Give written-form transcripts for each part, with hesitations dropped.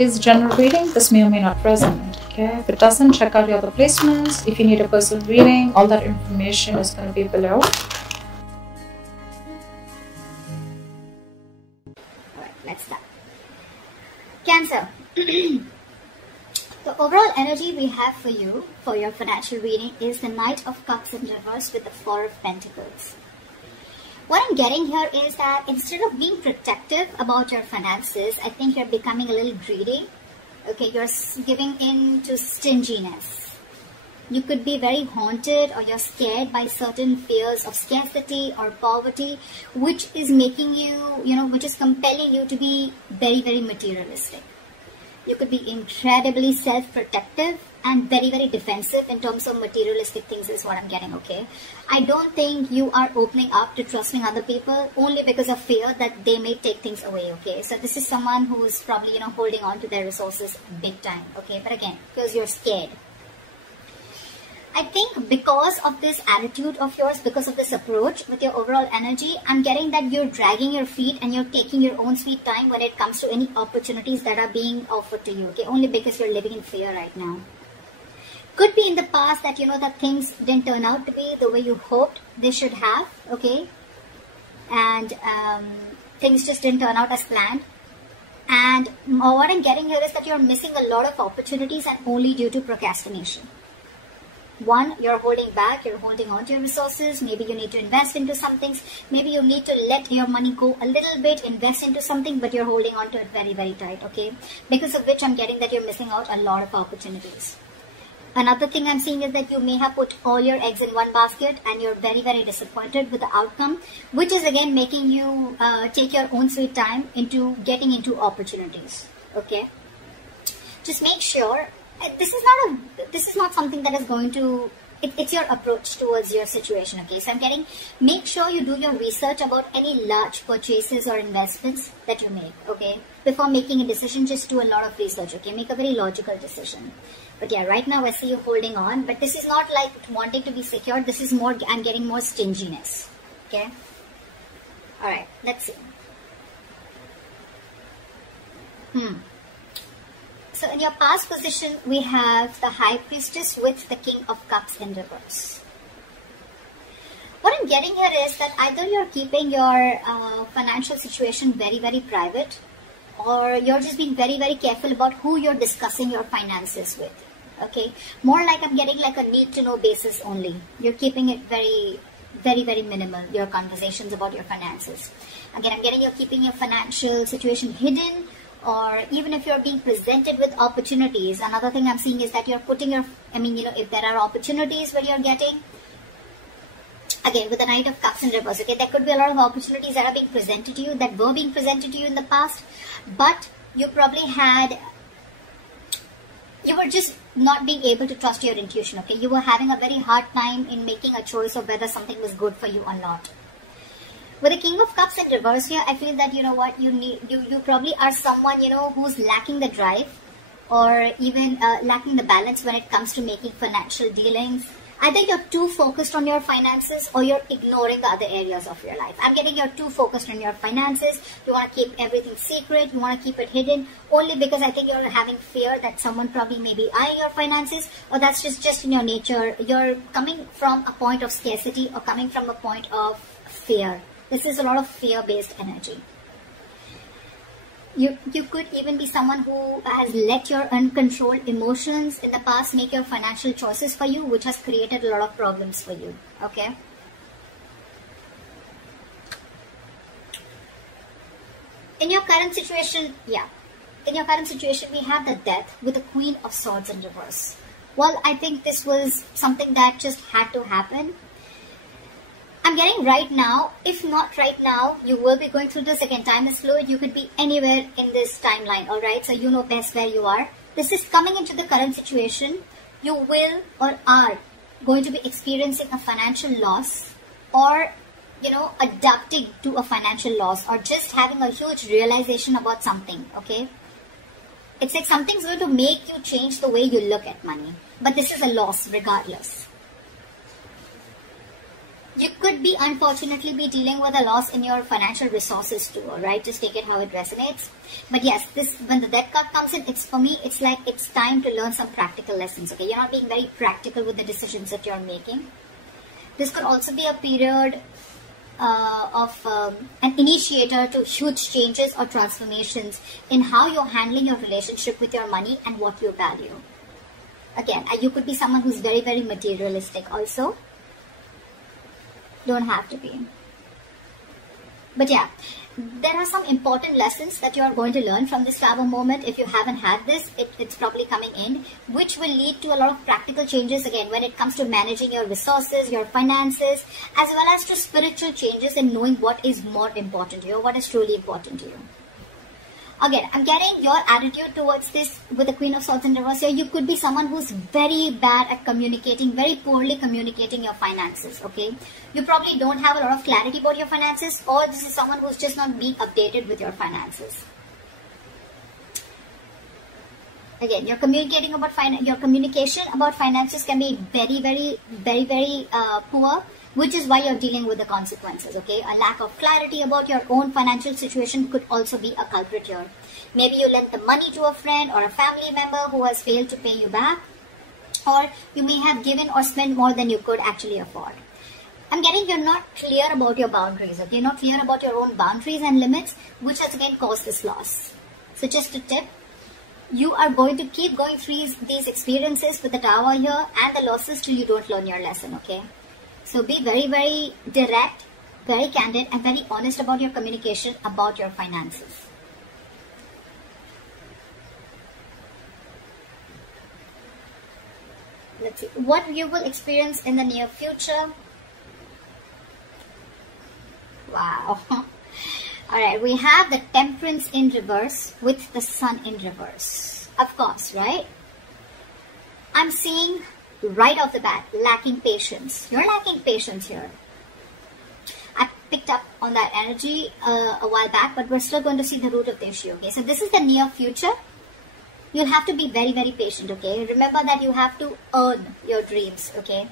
it is general reading, this may or may not resonate. Okay, if it doesn't, check out your other placements. If you need a personal reading, all that information is going to be below. Alright, let's start. Cancer. The overall energy we have for you, for your financial reading, is the Knight of Cups in reverse with the Four of Pentacles. What I'm getting here is that instead of being protective about your finances, I think you're becoming a little greedy. Okay, you're giving in to stinginess. You could be very haunted, or you're scared by certain fears of scarcity or poverty, which is making you, which is compelling you to be very, very materialistic. You could be incredibly self-protective and very, very defensive in terms of materialistic things is what I'm getting, okay? I don't think you are opening up to trusting other people only because of fear that they may take things away, okay? So this is someone who is probably, holding on to their resources big time, okay? But again, because you're scared. I think because of this attitude of yours, because of this approach with your overall energy, I'm getting that you're dragging your feet and you're taking your own sweet time when it comes to any opportunities that are being offered to you, okay? Only because you're living in fear right now. Could be in the past that, that things didn't turn out to be the way you hoped they should have, okay? And things just didn't turn out as planned. And what I'm getting here is that you're missing a lot of opportunities and only due to procrastination. One, you're holding back, you're holding on to your resources. Maybe you need to invest into some things. Maybe you need to let your money go a little bit, invest into something, but you're holding on to it very, very tight, okay? Because of which I'm getting that you're missing out a lot of opportunities. Another thing I'm seeing is that you may have put all your eggs in one basket and you're very, very disappointed with the outcome, which is again making you take your own sweet time into getting into opportunities, okay? Just make sure this is not something that is going to, it's your approach towards your situation, okay? So I'm getting, make sure you do your research about any large purchases or investments that you make, okay? Before making a decision, just do a lot of research, okay? Make a very logical decision. But yeah, right now I see you holding on, but this is not like wanting to be secure. This is more, I'm getting more stinginess, okay? All right, let's see. So in your past position, we have the High Priestess with the King of Cups in reverse. What I'm getting here is that either you're keeping your financial situation very, very private, or you're just being very, very careful about who you're discussing your finances with, okay? More like I'm getting like a need-to-know basis only. You're keeping it very, very, very minimal, your conversations about your finances. Again, I'm getting you're keeping your financial situation hidden, or even if you're being presented with opportunities. Another thing I'm seeing is that you're putting your, if there are opportunities where you're getting, again, with the Knight of Cups in reverse, okay, there could be a lot of opportunities that are being presented to you, that were being presented to you in the past, but you probably you were just not being able to trust your intuition, okay? You were having a very hard time in making a choice of whether something was good for you or not. With the King of Cups in reverse here, I feel that, you probably are someone, who's lacking the drive, or even lacking the balance when it comes to making financial dealings. Either you're too focused on your finances, or you're ignoring the other areas of your life. I'm getting you're too focused on your finances. You want to keep everything secret. You want to keep it hidden, only because I think you're having fear that someone probably may be eyeing your finances, or that's just in your nature. You're coming from a point of scarcity, or coming from a point of fear. This is a lot of fear-based energy. You could even be someone who has let your uncontrolled emotions in the past make your financial choices for you, which has created a lot of problems for you, okay? In your current situation, in your current situation, we have the Death with the Queen of Swords in reverse. Well, I think this was something that just had to happen. I'm getting right now, if not right now, you will be going through this. Again, time is fluid. You could be anywhere in this timeline, all right? So you know best where you are. This is coming into the current situation. You will or are going to be experiencing a financial loss, or, adapting to a financial loss, or just having a huge realization about something, okay? It's like something's going to make you change the way you look at money. But this is a loss regardless. You could be, unfortunately, be dealing with a loss in your financial resources too, alright? Just take it how it resonates. But yes, this, when the death card comes in, it's, for me, it's like it's time to learn some practical lessons, okay? You're not being very practical with the decisions that you're making. This could also be a period of an initiator to huge changes or transformations in how you're handling your relationship with your money and what you value. Again, you could be someone who's very, very materialistic also. Don't have to be. But yeah, there are some important lessons that you are going to learn from this travel moment. If you haven't had this, it's probably coming in, which will lead to a lot of practical changes again when it comes to managing your resources, your finances, as well as to spiritual changes in knowing what is more important to you, what is truly important to you. Again, I'm getting your attitude towards this with the Queen of Swords in reverse here. You could be someone who's very bad at communicating, very poorly communicating your finances, okay? You probably don't have a lot of clarity about your finances, or this is someone who's just not being updated with your finances. Again, your communication about finances can be very poor, which is why you're dealing with the consequences, okay? A lack of clarity about your own financial situation could also be a culprit here. Maybe you lent the money to a friend or a family member who has failed to pay you back, or you may have given or spent more than you could actually afford. I'm getting you're not clear about your boundaries, okay? You're not clear about your own boundaries and limits, which has again caused this loss. So just a tip, you are going to keep going through these experiences with the Tower here and the losses till you don't learn your lesson, okay? So be very, very direct, very candid, and very honest about your communication about your finances. Let's see what you will experience in the near future. Wow. Alright, we have the Temperance in reverse with the Sun in reverse. Of course, right? I'm seeing right off the bat, lacking patience. You're lacking patience here. I picked up on that energy a while back, but we're still going to see the root of the issue, okay? So this is the near future. You'll have to be very, very patient, okay? Remember that you have to earn your dreams, okay?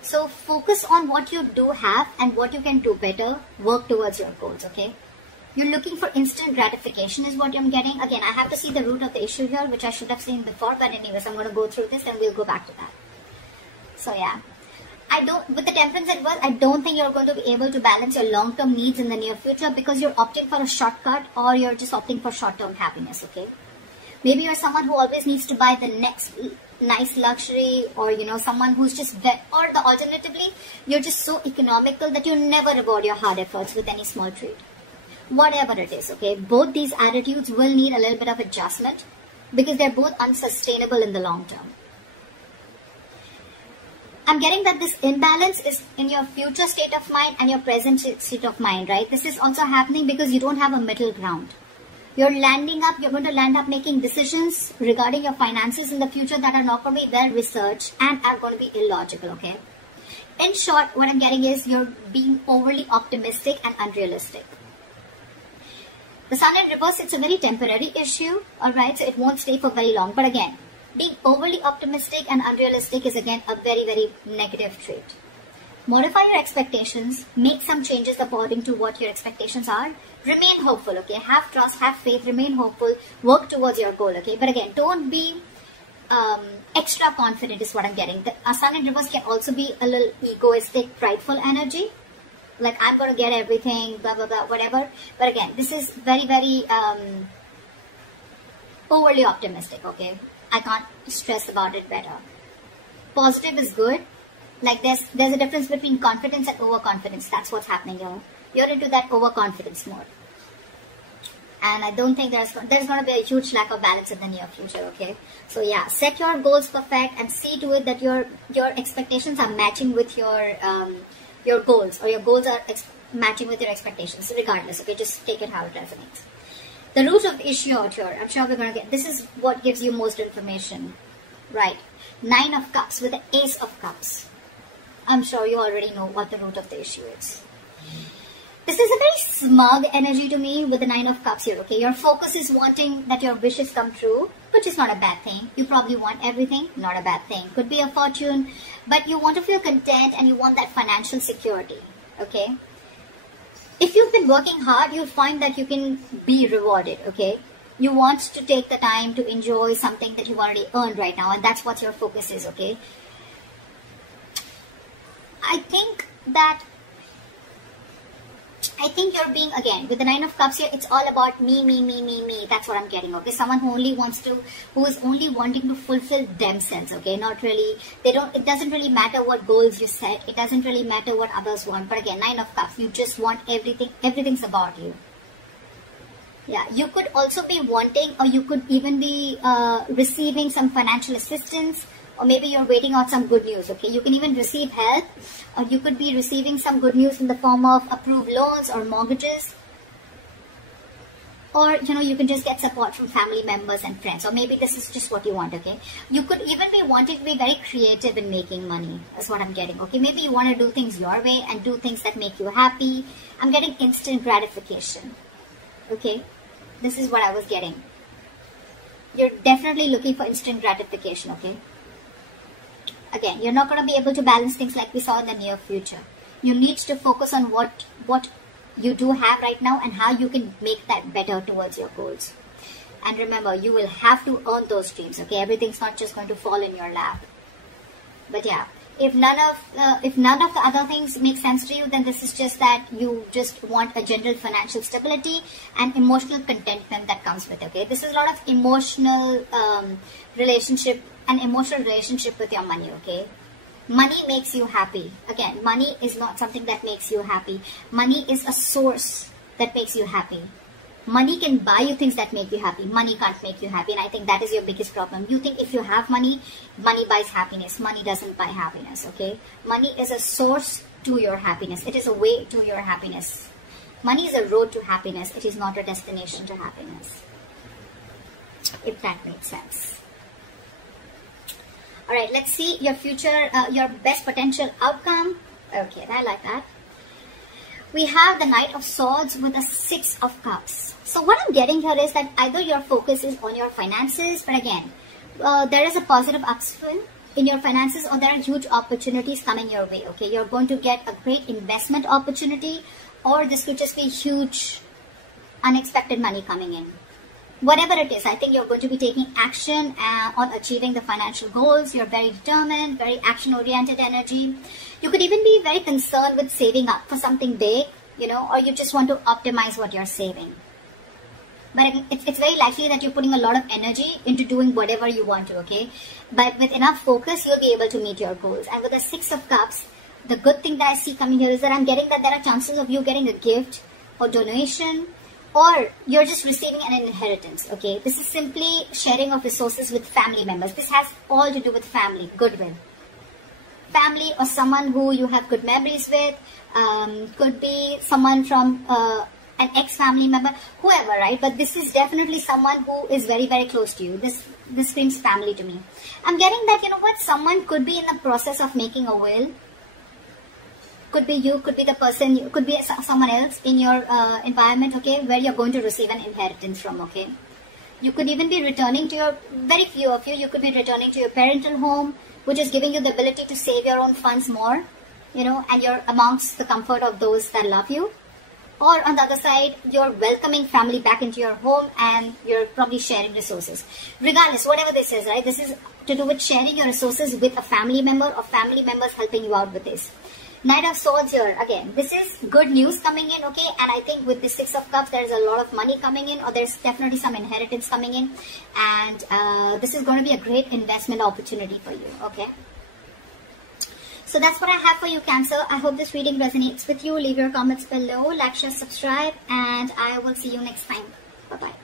So focus on what you do have and what you can do better. Work towards your goals, okay? You're looking for instant gratification is what I'm getting. Again, I have to see the root of the issue here, which I should have seen before. But anyways, I'm going to go through this and we'll go back to that. So yeah, with the Temperance at work, I don't think you're going to be able to balance your long-term needs in the near future because you're opting for a shortcut or you're just opting for short-term happiness, okay? Maybe you're someone who always needs to buy the next nice luxury, or you know, someone who's just or the alternatively, you're just so economical that you never reward your hard efforts with any small treat. Whatever it is, okay? Both these attitudes will need a little bit of adjustment because they're both unsustainable in the long term. I'm getting that this imbalance is in your future state of mind and your present state of mind, right? This is also happening because you don't have a middle ground. You're going to land up making decisions regarding your finances in the future that are not going to be well researched and are going to be illogical, okay? In short, what I'm getting is you're being overly optimistic and unrealistic. The Sun in reverse, it's a very temporary issue, alright? So it won't stay for very long. But again, being overly optimistic and unrealistic is again a very, very negative trait. Modify your expectations, make some changes according to what your expectations are. Remain hopeful, okay? Have trust, have faith, remain hopeful, work towards your goal, okay? But again, don't be extra confident is what I'm getting. The Sun in reverse can also be a little egoistic, prideful energy. Like, I'm going to get everything, blah, blah, blah, whatever. But again, this is very, very overly optimistic, okay? I can't stress about it better. Positive is good. Like, there's a difference between confidence and overconfidence. That's what's happening here. You're into that overconfidence mode. And I don't think there's going to be a huge lack of balance in the near future, okay? So yeah, set your goals perfect and see to it that your expectations are matching with your goals, or your goals are matching with your expectations, regardless, okay? Just take it how it resonates. The root of the issue out here, I'm sure we're going to get, this is what gives you most information, right? 9 of Cups with the Ace of Cups. I'm sure you already know what the root of the issue is. This is a very smug energy to me with the Nine of Cups here, okay? Your focus is wanting that your wishes come true, which is not a bad thing. You probably want everything, not a bad thing. Could be a fortune, but you want to feel content and you want that financial security, okay? If you've been working hard, you'll find that you can be rewarded, okay? You want to take the time to enjoy something that you've already earned right now, and that's what your focus is, okay? I think you're being, again, with the Nine of Cups here, it's all about me. That's what I'm getting, okay? Someone who is only wanting to fulfill themselves, okay? Not really, it doesn't really matter what goals you set. It doesn't really matter what others want. But again, Nine of Cups, you just want everything. Everything's about you. Yeah, you could also be wanting, or you could even be receiving some financial assistance, or maybe you're waiting on some good news, okay? You can even receive help, or you could be receiving some good news in the form of approved loans or mortgages. Or, you know, you can just get support from family members and friends, or maybe this is just what you want, okay? You could even be wanting to be very creative in making money. That's what I'm getting, okay? Maybe you want to do things your way and do things that make you happy. I'm getting instant gratification, okay? This is what I was getting. You're definitely looking for instant gratification, okay? Again, you're not going to be able to balance things like we saw in the near future. You need to focus on what you do have right now and how you can make that better towards your goals. And remember, you will have to earn those dreams, okay? Everything's not just going to fall in your lap. But yeah, if none of the other things make sense to you, then this is just that you just want a general financial stability and emotional contentment that comes with it, okay? This is a lot of emotional relationship with your money, okay? Money makes you happy. Again, money is not something that makes you happy. Money is a source that makes you happy. Money can buy you things that make you happy. Money can't make you happy, and I think that is your biggest problem. You think if you have money, money buys happiness. Money doesn't buy happiness, okay? Money is a source to your happiness. It is a way to your happiness. Money is a road to happiness. It is not a destination to happiness, if that makes sense. All right, let's see your future, your best potential outcome. Okay, I like that. We have the Knight of Swords with the Six of Cups. So what I'm getting here is that either your focus is on your finances, but again, there is a positive upswing in your finances, or there are huge opportunities coming your way, okay? You're going to get a great investment opportunity, or this could just be huge, unexpected money coming in. Whatever it is, I think you're going to be taking action on achieving the financial goals. You're very determined, very action-oriented energy. You could even be very concerned with saving up for something big, you know, or you just want to optimize what you're saving. But it's very likely that you're putting a lot of energy into doing whatever you want to, okay? But with enough focus, you'll be able to meet your goals. And with the Six of Cups, the good thing that I see coming here is that I'm getting that there are chances of you getting a gift or donation, or you're just receiving an inheritance, okay? This is simply sharing of resources with family members. This has all to do with family, goodwill. Family or someone who you have good memories with, could be someone from an ex-family member, whoever, right? But this is definitely someone who is very, very close to you. This screams family to me. I'm getting that, you know what, someone could be in the process of making a will. Could be you, could be the person, could be someone else in your environment, okay, where you're going to receive an inheritance from, okay. You could even be returning to your, very few of you could be returning to your parental home, which is giving you the ability to save your own funds more, you know, and you're amongst the comfort of those that love you. Or on the other side, you're welcoming family back into your home and you're probably sharing resources. Regardless, whatever this is, right, this is to do with sharing your resources with a family member or family members helping you out with this. Knight of Swords here, again, this is good news coming in, okay? And I think with the Six of Cups, there's a lot of money coming in, or there's definitely some inheritance coming in. And this is going to be a great investment opportunity for you, okay? So that's what I have for you, Cancer. I hope this reading resonates with you. Leave your comments below, like, share, subscribe, and I will see you next time. Bye-bye.